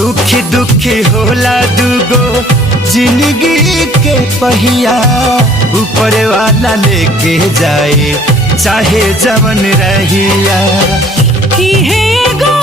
सुखी दुखी होला दुगो जिंदगी के पहिया, ऊपर वाला लेके जाए चाहे जवन रहिया। की है गो